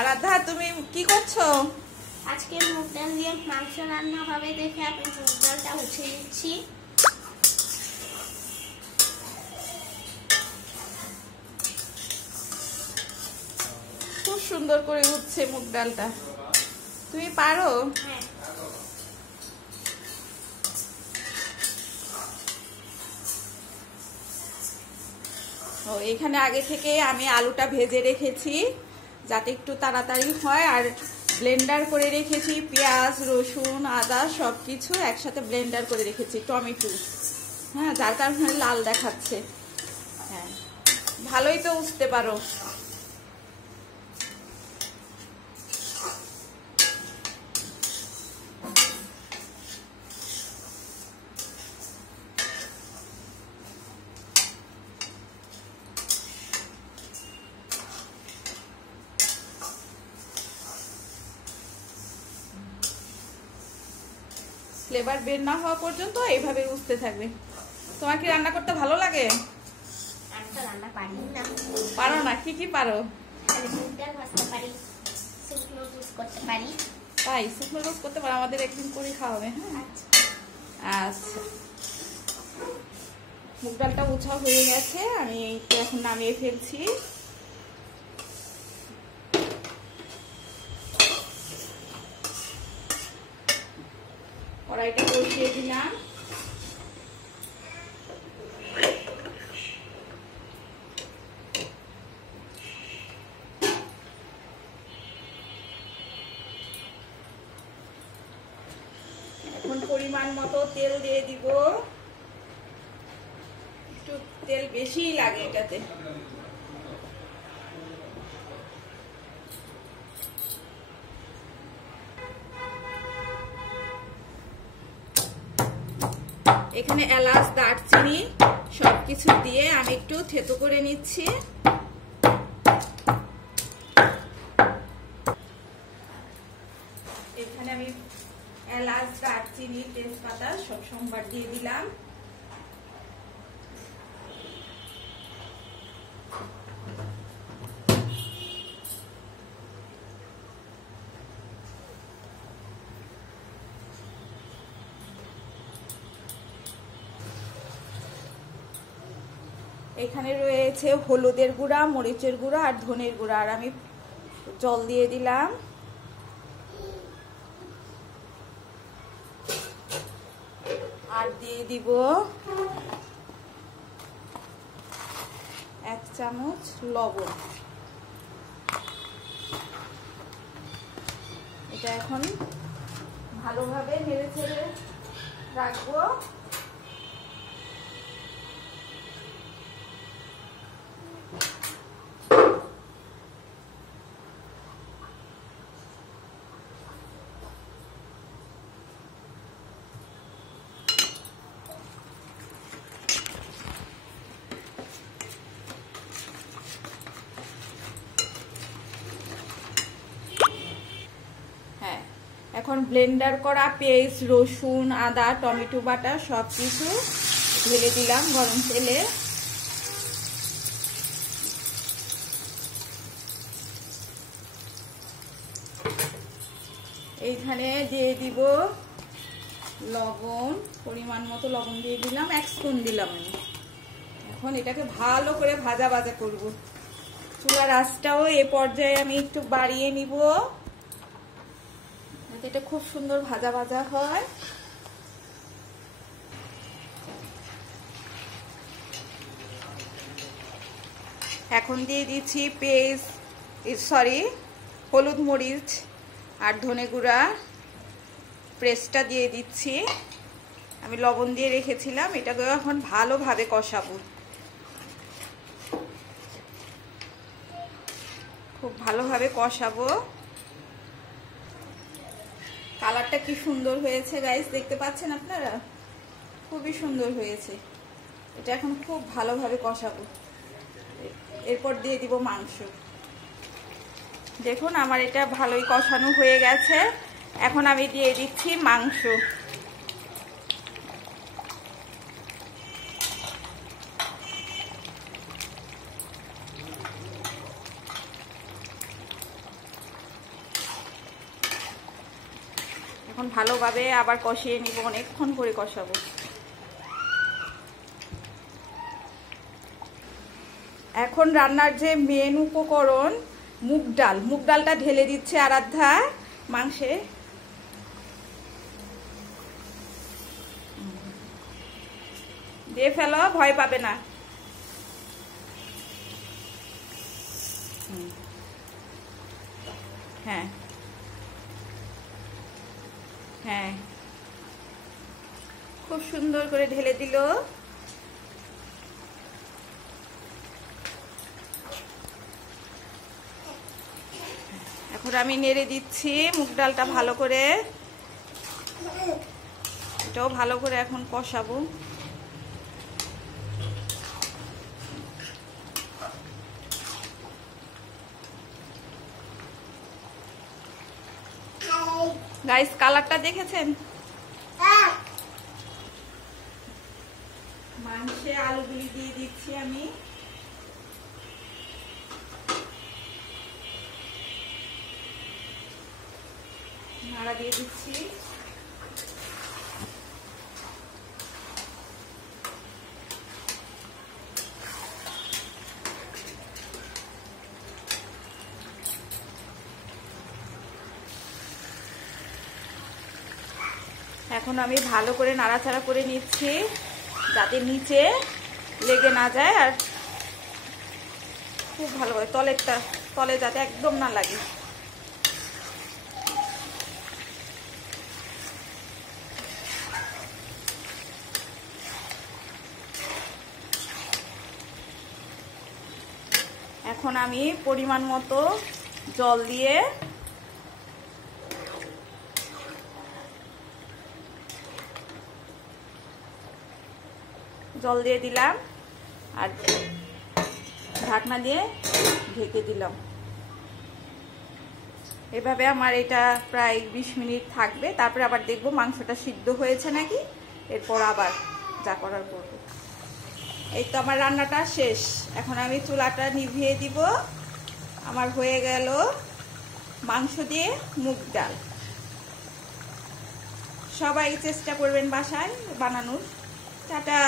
আরাধ্যা তুমি কি করছো? আজকে মুগ ডাল দিয়ে মাংস রান্না হবে দেখে আমি মুগ ডালটা উঠিয়ে নিচ্ছি। খুব সুন্দর করে উঠছে মুগ ডালটা। তুমি পারো? হ্যাঁ। ও এখানে আগে থেকে আমি আলুটা ভেজে রেখেছি যাতে একটু তাড়াতাড়ি হয়, আর ব্লেন্ডার করে রেখেছি পেঁয়াজ রসুন আদা সবকিছু একসাথে ব্লেন্ডার করে রেখেছি, টমেটো, হ্যাঁ, যার কারণে লাল দেখাচ্ছে। হ্যাঁ, ভালোই তো উঠতে পারো। ফ্লেভার বের না হওয়া পর্যন্ত এইভাবে উঠতে থাকবে। তোমার কি রান্না করতে ভালো লাগে? আমি তো রান্না পারি না। পারো না? কি কি পারো? আমি মুগ ডাল ভাজতে পারি, শুকনো জুস করতে পারি। তাই? শুকনো রোজ করতে পারো? আমাদের একদিন করে খাওয়াবে। হ্যাঁ আচ্ছা, মুগ ডালটা উঁচাও হয়ে গেছে, আমি এখন নামিয়ে ফেলছি। কড়াইটা বসিয়ে দিলাম। এখন পরিমাণ মতো তেল দিয়ে দিব, একটু তেল বেশিই লাগে এটাতে। এখানে এলাচ দারচিনি সবকিছু দিয়ে আমি একটু থেতো করে নিচ্ছি। এখানে আমি এলাচ দারচিনি তেজপাতা সব সম্বার দিয়ে দিলাম। এখানে রয়েছে হলুদের গুঁড়া, মরিচের গুঁড়া আর ধনের গুঁড়া, আর আমি জল দিয়ে দিলাম। আর দিয়ে দিব 1 চামচ লবণ। এটা এখন ভালোভাবে নেড়ে চেড়ে রাখবো। এখন ব্লেন্ডার করা পেস্ট রসুন আদা টমেটো বাটা সবকিছু ঢেলে দিলাম গরম তেলে। এইখানে দিয়ে দিব লবণ, পরিমাণ মতো লবণ দিয়ে দিলাম, 1 স্পুন দিলাম আমি। এখন এটাকে ভালো করে ভাজা ভাজা করব। চুলার আঁচটাও এ পর্যায়ে আমি একটু বাড়িয়ে নিব, এটা খুব সুন্দর ভাজা ভাজা হয়। এখন দিয়ে দিচ্ছি হলুদ মরিচ আর ধনে গুঁড়া পেস্টটা দিয়ে দিচ্ছি। আমি লবণ দিয়ে রেখেছিলাম, এটাকে এখন ভালোভাবে কষাবো, খুব ভালোভাবে কষাবো। কালারটা কি সুন্দর হয়েছে গাইস, দেখতে পাচ্ছেন আপনারা? খুবই সুন্দর হয়েছে। এটা এখন খুব ভালোভাবে কষাবো। এরপর দিয়ে দিব মাংস। দেখুন আমার এটা ভালোই কষানো হয়ে গেছে। এখন আমি দিয়ে দিচ্ছি মাংস। এখন ভালোভাবে আবার কষিয়ে নিব, অনেকক্ষণ করে কষাবো। এখন রান্নার যে মেন উপকরণ মুগ ডাল, মুগ ডালটা ঢেলে দিচ্ছে আরাধ্যা মাংসে। দিয়ে ফেলো, ভয় পাবে না। হ্যাঁ হ্যাঁ, খুব সুন্দর করে ঢেলে দিল। এখন আমি নেড়ে দিচ্ছি মুগ ডালটা ভালো করে, এটাও ভালো করে এখন কষাবো। গাইস, কালারটা দেখেছেন? মাংসে আলুগুলি দিয়ে দিচ্ছি আমি। নাড়া দিয়ে দিচ্ছি। এখন আমি ভালো করে নাড়াচাড়া করে নিচ্ছি যাতে নিচে লেগে না যায়, আর খুব ভালো করে তলে যাতে একদম না লাগে। এখন আমি পরিমাণ মতো জল দিয়ে দিলাম আর ঢাকনা দিয়ে ঢেকে দিলাম। এভাবে আমার এটা প্রায় 20 মিনিট থাকবে, তারপরে আবার দেখবো মাংসটা সিদ্ধ হয়েছে নাকি, এরপর আবার যা করার করব। এই তো আমার রান্নাটা শেষ, এখন আমি চুলাটা নিভিয়ে দিব। আমার হয়ে গেল মাংস দিয়ে মুগ ডাল। সবাই চেষ্টা করবেন বাসায় বানানোর। টাটা।